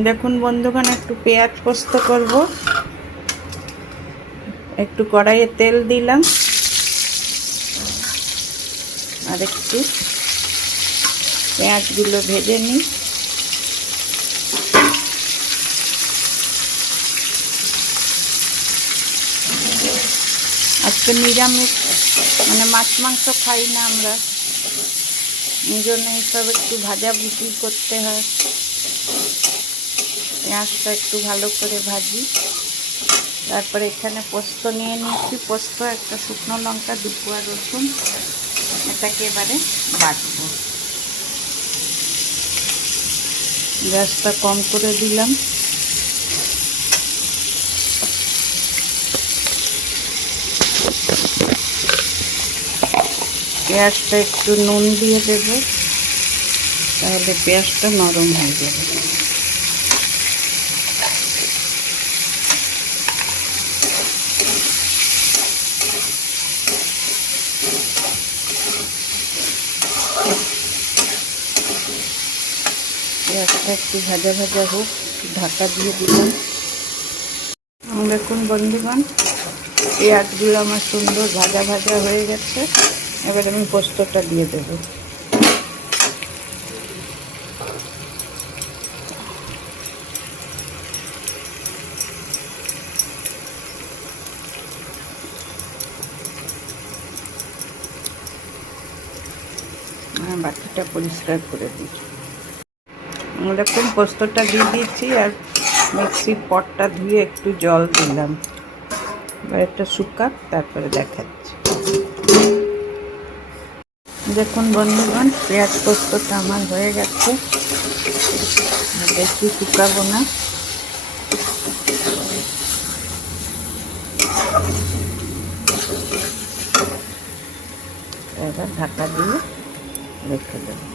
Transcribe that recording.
দেখুন বন্ধুগণ, একটু পেঁয়াজ পোস্ত করব। একটু কড়াইয়ে তেল দিলাম আর একটু পেঁয়াজগুলো ভেজে নিই। আজকে নিরামিষ, মানে মাছ মাংস খাই না আমরা, এই জন্য এইসব একটু ভাজাভুজি করতে হয়। পেঁয়াজটা একটু ভালো করে ভাজি। তারপরে এখানে পোস্ত নিয়ে নিয়েছি। পোস্ত, একটা শুকনো লঙ্কা, 2 কোয়া রসুন, এটাকে এবারে বাটবো। গ্যাসটা কম করে দিলাম। পেঁয়াজটা একটু নুন দিয়ে দেব, তাহলে পেঁয়াজটা নরম হয়ে যাবে। পেঁয়াজটা একটু ভাজা ভাজা হোক, ঢাকা দিয়ে দিলাম। দেখুন বন্ধুগণ, পেঁয়াজগুলো আমার সুন্দর ভাজা ভাজা হয়ে গেছে। এবার আমি পোস্তটা দিয়ে দেব। বাকিটা পরিষ্কার করে দিই। দেখুন পোস্তটা দিয়ে দিয়েছি, আর মিক্সির পটটা ধুয়ে একটু জল দিলাম। এবার একটা শুকাক, তারপরে দেখাচ্ছি। দেখুন বন্ধুগণ, পেঁয়াজ পোস্তটা আমার হয়ে গেছে। বেশি শুকাবো না। এবার ঢাকা দিয়ে রেখে দেবো।